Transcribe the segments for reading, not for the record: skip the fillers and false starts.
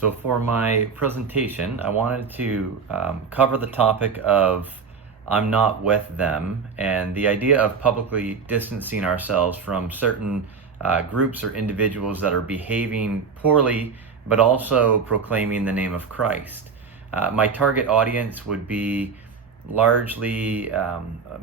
So for my presentation, I wanted to cover the topic of I'm not with them and the idea of publicly distancing ourselves from certain groups or individuals that are behaving poorly, but also proclaiming the name of Christ. My target audience would be largely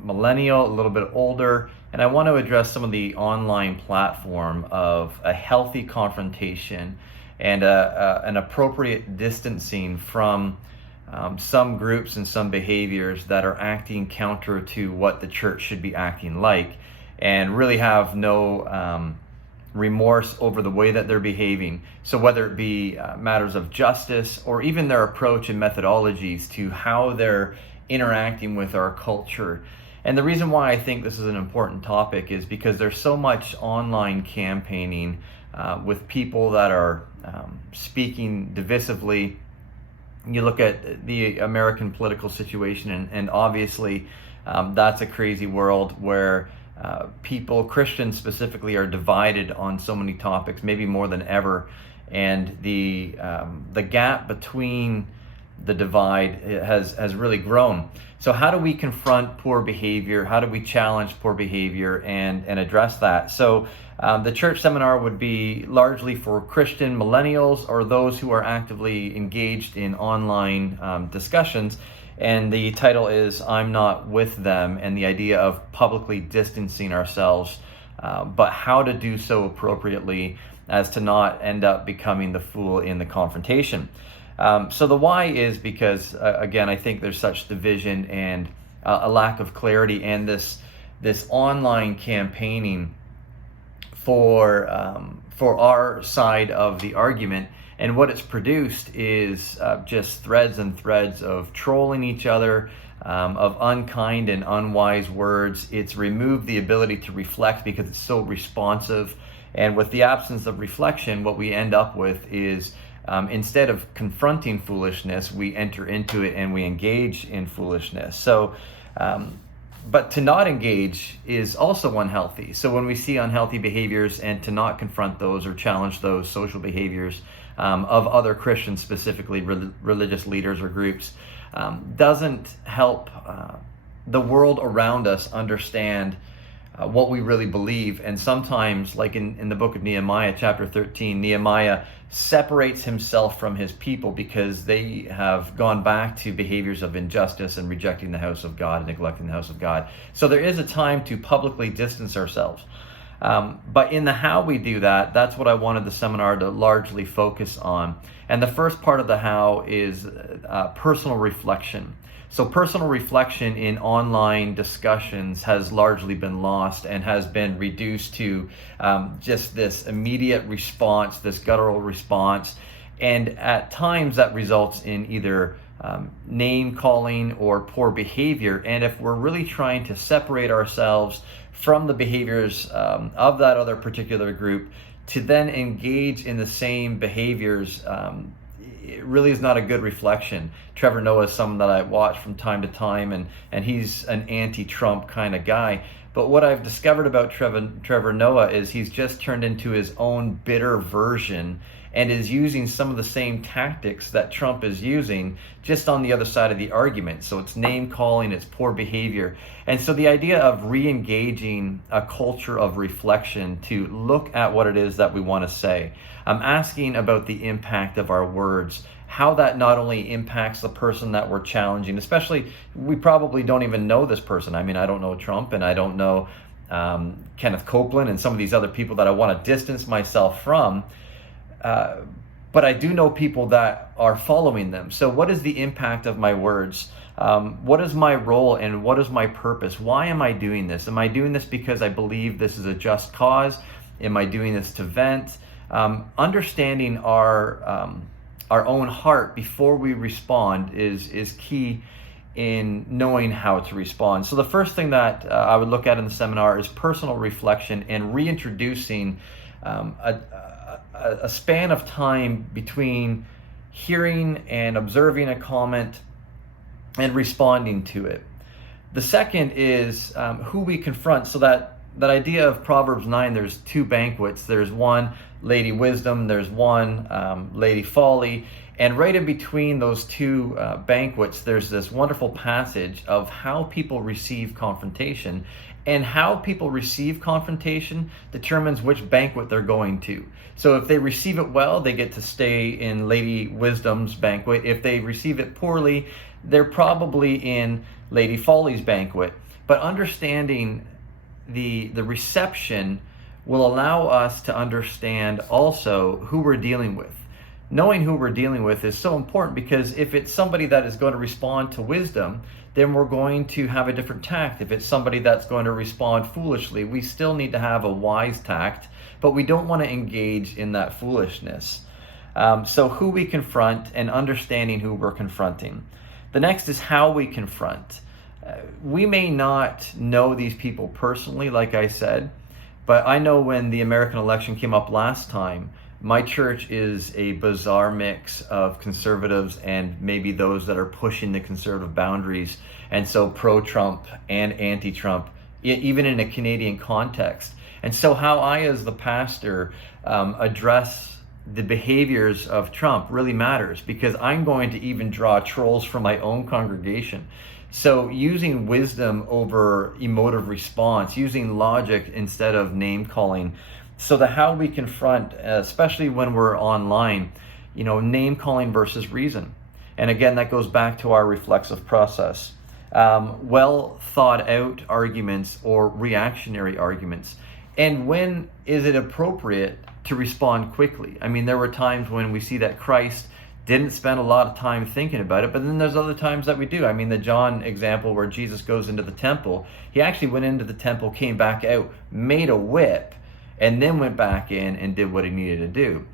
millennial, a little bit older, and I want to address some of the online platform of a healthy confrontation and an appropriate distancing from some groups and some behaviors that are acting counter to what the church should be acting like, and really have no remorse over the way that they're behaving. So whether it be matters of justice or even their approach and methodologies to how they're interacting with our culture. And the reason why I think this is an important topic is because there's so much online campaigning with people that are speaking divisively. You look at the American political situation, and obviously that's a crazy world where people, Christians specifically, are divided on so many topics, maybe more than ever. And the gap between the divide has really grown. So how do we confront poor behavior? How do we challenge poor behavior and address that? So the church seminar would be largely for Christian millennials or those who are actively engaged in online discussions. And the title is I'm Not With Them, and the idea of publicly distancing ourselves, but how to do so appropriately as to not end up becoming the fool in the confrontation. So the why is because, again, I think there's such division and a lack of clarity, and this online campaigning for our side of the argument. And what it's produced is just threads and threads of trolling each other, of unkind and unwise words. It's removed the ability to reflect because it's so responsive. And with the absence of reflection, what we end up with is instead of confronting foolishness, we enter into it and we engage in foolishness. So, but to not engage is also unhealthy. So when we see unhealthy behaviors and to not confront those or challenge those social behaviors of other Christians, specifically religious leaders or groups, doesn't help the world around us understand what we really believe. And sometimes, like in the book of Nehemiah, chapter 13, Nehemiah separates himself from his people because they have gone back to behaviors of injustice and rejecting the house of God and neglecting the house of God. So there is a time to publicly distance ourselves. But in the how we do that, that's what I wanted the seminar to largely focus on. And the first part of the how is personal reflection. So personal reflection in online discussions has largely been lost and has been reduced to just this immediate response, this guttural response. And at times that results in either name calling or poor behavior. And if we're really trying to separate ourselves from the behaviors of that other particular group to then engage in the same behaviors, it really is not a good reflection. Trevor Noah is someone that I watch from time to time, and he's an anti-Trump kind of guy. But what I've discovered about Trevor Noah is he's just turned into his own bitter version and is using some of the same tactics that Trump is using, just on the other side of the argument. So it's name calling, it's poor behavior. And so the idea of re-engaging a culture of reflection to look at what it is that we want to say. I'm asking about the impact of our words, how that not only impacts the person that we're challenging, especially we probably don't even know this person. I mean, I don't know Trump, and I don't know Kenneth Copeland and some of these other people that I want to distance myself from. But I do know people that are following them. So what is the impact of my words? What is my role and what is my purpose? Why am I doing this? Am I doing this because I believe this is a just cause? Am I doing this to vent? Understanding our own heart before we respond is key in knowing how to respond. So the first thing that I would look at in the seminar is personal reflection and reintroducing a span of time between hearing and observing a comment and responding to it. The second is who we confront. So that idea of Proverbs 9, there's two banquets. There's one Lady Wisdom, there's one, Lady Folly. And right in between those two banquets, there's this wonderful passage of how people receive confrontation. And how people receive confrontation determines which banquet they're going to. So if they receive it well, they get to stay in Lady Wisdom's banquet. If they receive it poorly, they're probably in Lady Folly's banquet. But understanding the reception will allow us to understand also who we're dealing with. Knowing who we're dealing with is so important, because if it's somebody that is going to respond to wisdom, then we're going to have a different tact. If it's somebody that's going to respond foolishly, we still need to have a wise tact, but we don't want to engage in that foolishness. So who we confront and understanding who we're confronting. The next is how we confront. We may not know these people personally, like I said, but I know when the American election came up last time, my church is a bizarre mix of conservatives and maybe those that are pushing the conservative boundaries, and so pro-Trump and anti-Trump, even in a Canadian context. And so how I, as the pastor, address the behaviors of Trump really matters, because I'm going to even draw trolls from my own congregation. So using wisdom over emotive response, using logic instead of name calling. So the how we confront, especially when we're online, name calling versus reason. And again, that goes back to our reflexive process. Well thought out arguments or reactionary arguments. And when is it appropriate to respond quickly? I mean, there were times when we see that Christ didn't spend a lot of time thinking about it, but then there's other times that we do. I mean, the John example where Jesus goes into the temple, he actually went into the temple, came back out, made a whip, and then went back in and did what he needed to do.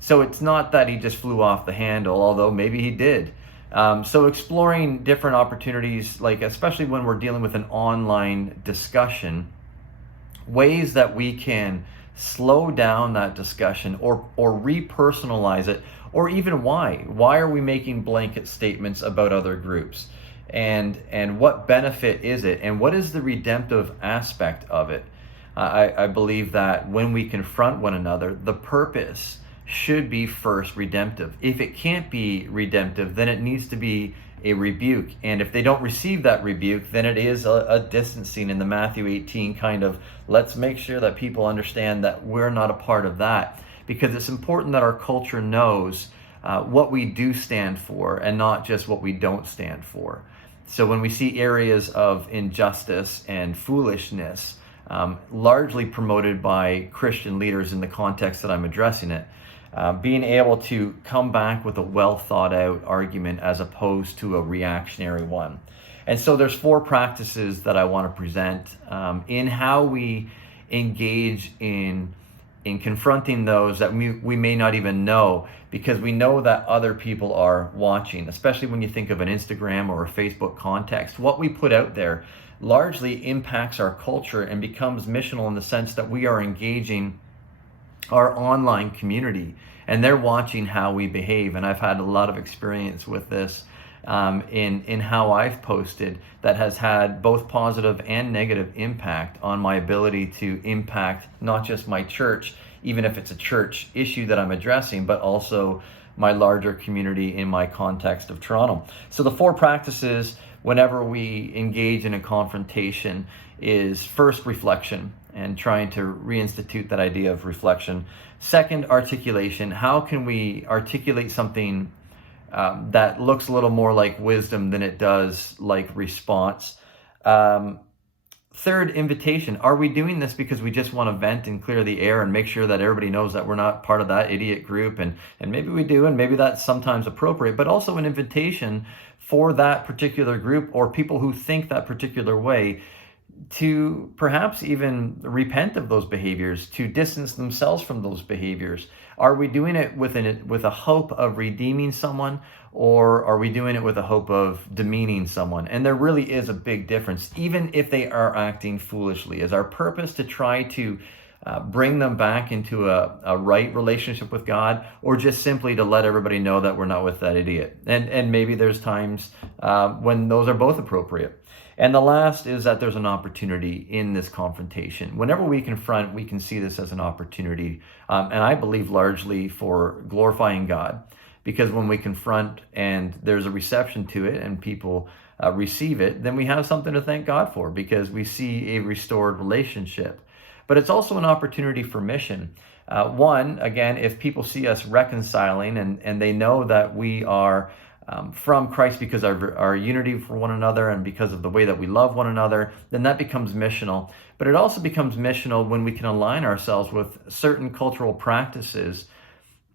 So it's not that he just flew off the handle, although maybe he did. So exploring different opportunities, like especially when we're dealing with an online discussion, ways that we can slow down that discussion or repersonalize it, or even why are we making blanket statements about other groups, and what benefit is it, and what is the redemptive aspect of it. I believe that when we confront one another, the purpose should be first redemptive. If it can't be redemptive, then it needs to be a rebuke. And if they don't receive that rebuke, then it is a distancing in the Matthew 18 kind of, let's make sure that people understand that we're not a part of that. Because it's important that our culture knows what we do stand for and not just what we don't stand for. So when we see areas of injustice and foolishness, largely promoted by Christian leaders in the context that I'm addressing it, being able to come back with a well thought out argument as opposed to a reactionary one. And so there's 4 practices that I want to present in how we engage in confronting those that we may not even know, because we know that other people are watching, especially when you think of an Instagram or a Facebook context. What we put out there largely impacts our culture and becomes missional in the sense that we are engaging our online community and they're watching how we behave. And I've had a lot of experience with this in how I've posted that has had both positive and negative impact on my ability to impact not just my church, even if it's a church issue that I'm addressing, but also my larger community in my context of Toronto. So the 4 practices whenever we engage in a confrontation is first, reflection, and trying to reinstitute that idea of reflection. Second, articulation. How can we articulate something that looks a little more like wisdom than it does like response? Third, invitation. Are we doing this because we just want to vent and clear the air and make sure that everybody knows that we're not part of that idiot group? And maybe we do, and maybe that's sometimes appropriate, but also an invitation for that particular group or people who think that particular way to perhaps even repent of those behaviors, to distance themselves from those behaviors. Are we doing it with a hope of redeeming someone, or are we doing it with a hope of demeaning someone? And there really is a big difference, even if they are acting foolishly. Is our purpose to try to bring them back into a right relationship with God, or just simply to let everybody know that we're not with that idiot. And maybe there's times when those are both appropriate. And the last is that there's an opportunity in this confrontation. Whenever we confront, we can see this as an opportunity, and I believe largely for glorifying God. Because when we confront and there's a reception to it and people receive it, then we have something to thank God for, because we see a restored relationship. But it's also an opportunity for mission. One, again, if people see us reconciling and they know that we are from Christ because of our unity for one another and because of the way that we love one another, then that becomes missional. But it also becomes missional when we can align ourselves with certain cultural practices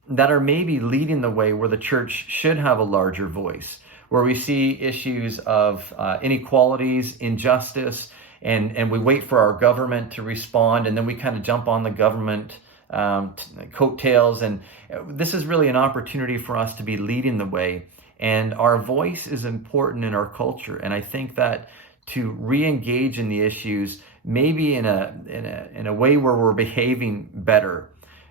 that are maybe leading the way where the church should have a larger voice, where we see issues of inequalities, injustice, and we wait for our government to respond, and then we kind of jump on the government coattails. And this is really an opportunity for us to be leading the way. And our voice is important in our culture. And I think that to re-engage in the issues, maybe in a way where we're behaving better,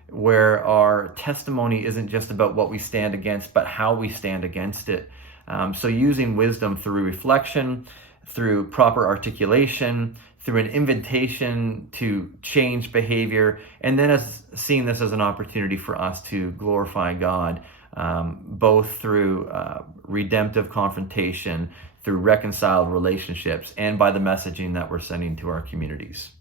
where our testimony isn't just about what we stand against, but how we stand against it. So using wisdom through reflection, through proper articulation, through an invitation to change behavior, and then seeing this as an opportunity for us to glorify God, both through redemptive confrontation, through reconciled relationships, and by the messaging that we're sending to our communities.